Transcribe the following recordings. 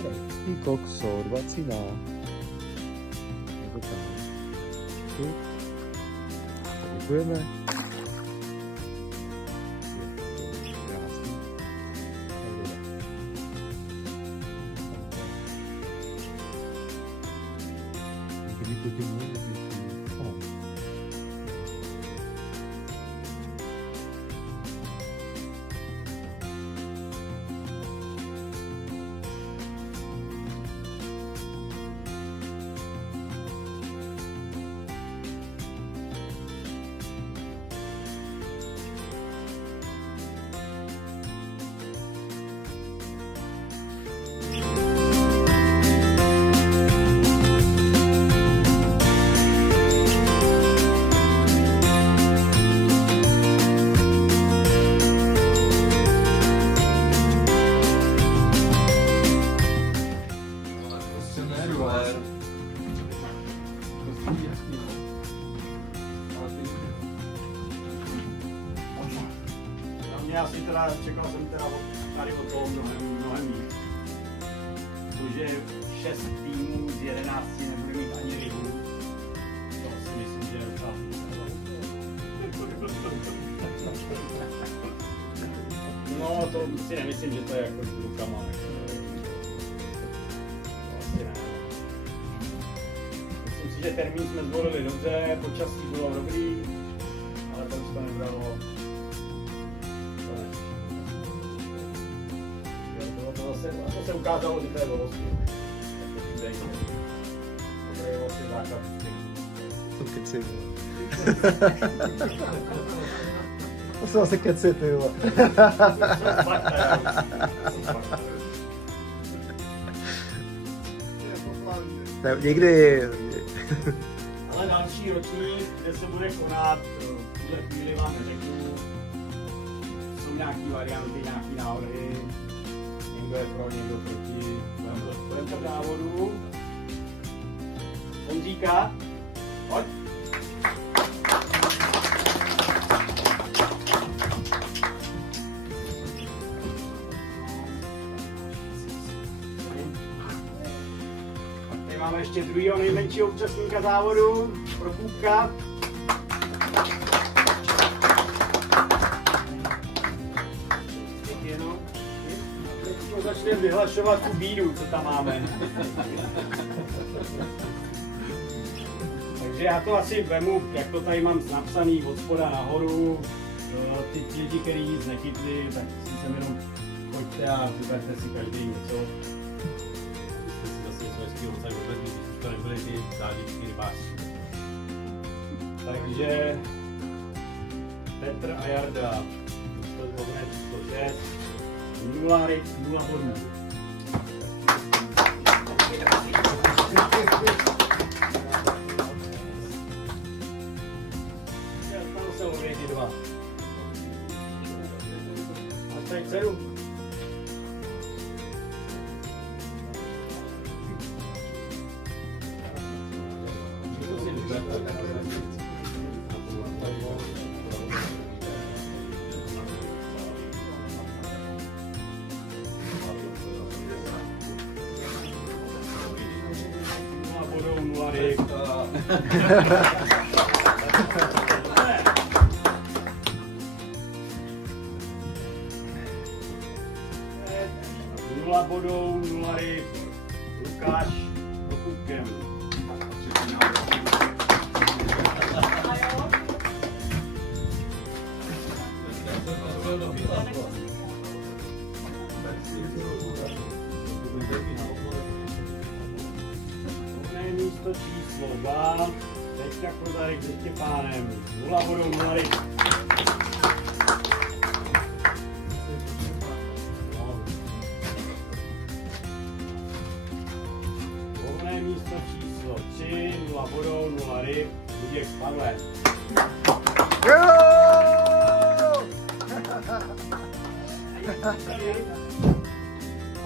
Ty kokso, 20. Děkujeme. Já si teda, čekal jsem teda tady od toho mnohem víc. Protože 6 týmů z 11 nebude mít ani rybu. To si myslím, že je docela no, to si nemyslím, že to je jako s rukama. Vlastně ne. Myslím si, že termín jsme zvolili dobře, počasí bylo dobrý, ale to už to nebralo. To se ukázalo, že to je volostí. To je vlastně základ. To keci. To jsou asi keci, ty vole. Někdy. Ale další ročník, kde se bude konat, v tuhle chvíli vám neřeknu, jsou nějaký varianty, nějaký návrhy. Někdo je pro, někdo proti. Budeme v závodu. Honzíka, pojď. Tady máme ještě druhého nejmenšího účastníka závodu, Prokůpka. Začneme vyhlašovat tu bídu, co tam máme. Takže já to asi vemu, jak to tady mám napsaný od spoda nahoru. Ty lidi, kteří nic nechytli, tak si sem jenom pojďte a vyberte si každý něco. Abyste si zase něco hezkého odsaď odvedli, když už to nebyly ty zážičky rybářství. Takže Petr a Jarda, číslo 6. 0 ryb, 0 bodů. Tam se uvědí 2. A teď 7. Nula bodů, 0 ryb. Lukáš Prokůpkem. Místo číslo 2, teďka Kozarek se Štěpánem, 0 bodů, 0 ryb. Volné místo číslo 3, 0 bodů, 0 ryb, Luděk s Pavlem.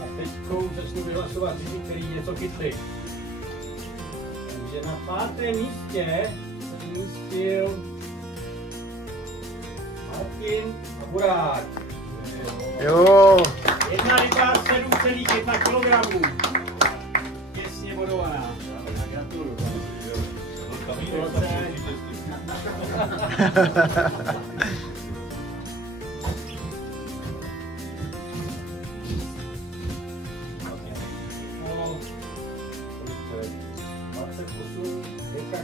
A teďkou začnu vyhlasovat lidi, kteří něco chytli. Takže na 5. místě se umístil Martin a Burák. Jo. 1 ryba 7,1 kg.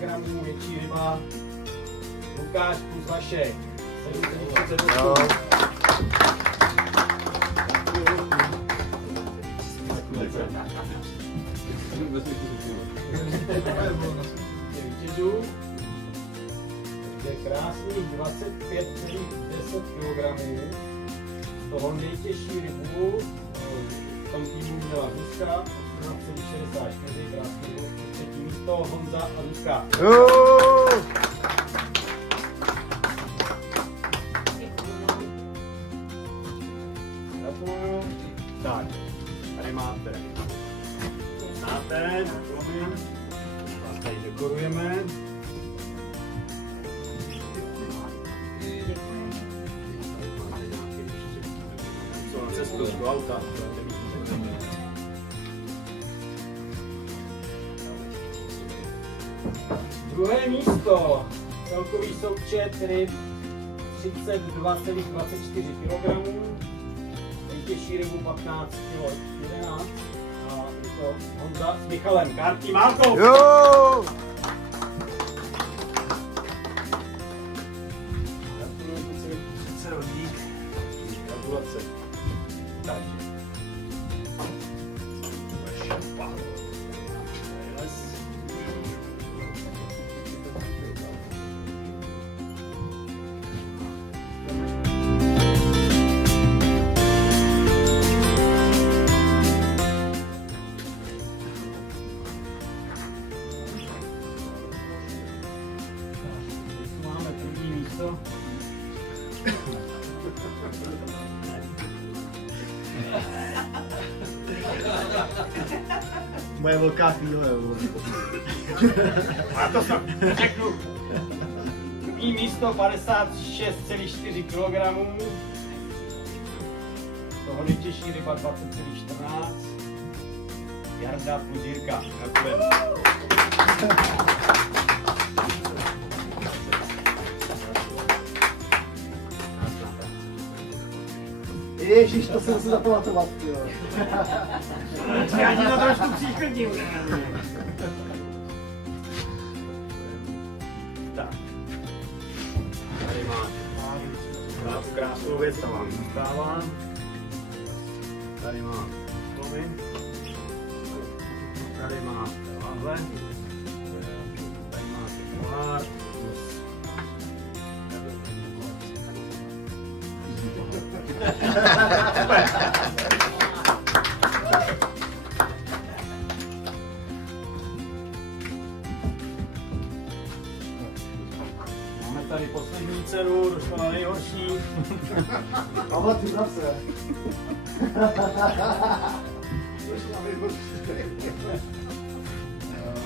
Gramů větší ryba. Lukáš plus Vašek. 738. Vítězů. Je krásných 25,10 kg. Z toho nejtěžší rybu v tom týmu měla Zuzka. 18,64, krásný byl třetí místo, Honza a Zuzka. Gratuluju. Tak, tady máte. Znáte, vás tady dekorujeme. Co na cestu do auta? Druhé místo, celkový součet ryb 32,24 kg, nejtěžší rybu 15 kg 11 a je to Honza s Michalem, Kartí Márkou. Jo! Gratuluju, kluci, se rodík. Gratulace. Takže. Moje velká chvíle. A to jsem řeknu. První místo 56,4 kg. Toho nejtěžší ryba 20,14. Jarda plus Jirka. Ježiš, to jsem si zapamatovat, jo. Já ti to trošku příchodím. Tak. Tady máte krásnou věc, tam vám zůstávám. Tady máte plomy. Tady máte lahve. Tady máte pohár. Máme tady poslední cenu, došlo na nejhorší. Ahoj, ty zase.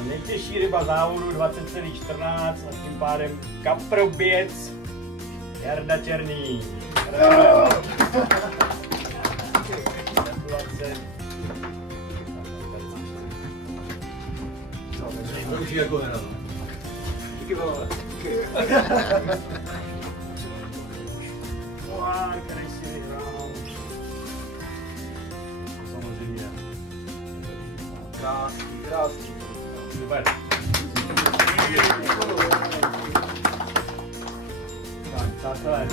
Nejtěžší ryba závodu 20,14 a tím pádem kaproběc Jarda Černý. Gratulace. Nejlepší jako hra. Díky vole. Pohár, který si vyhrál. Samozřejmě. Krásný, krásný. Super. Tak, přátelé.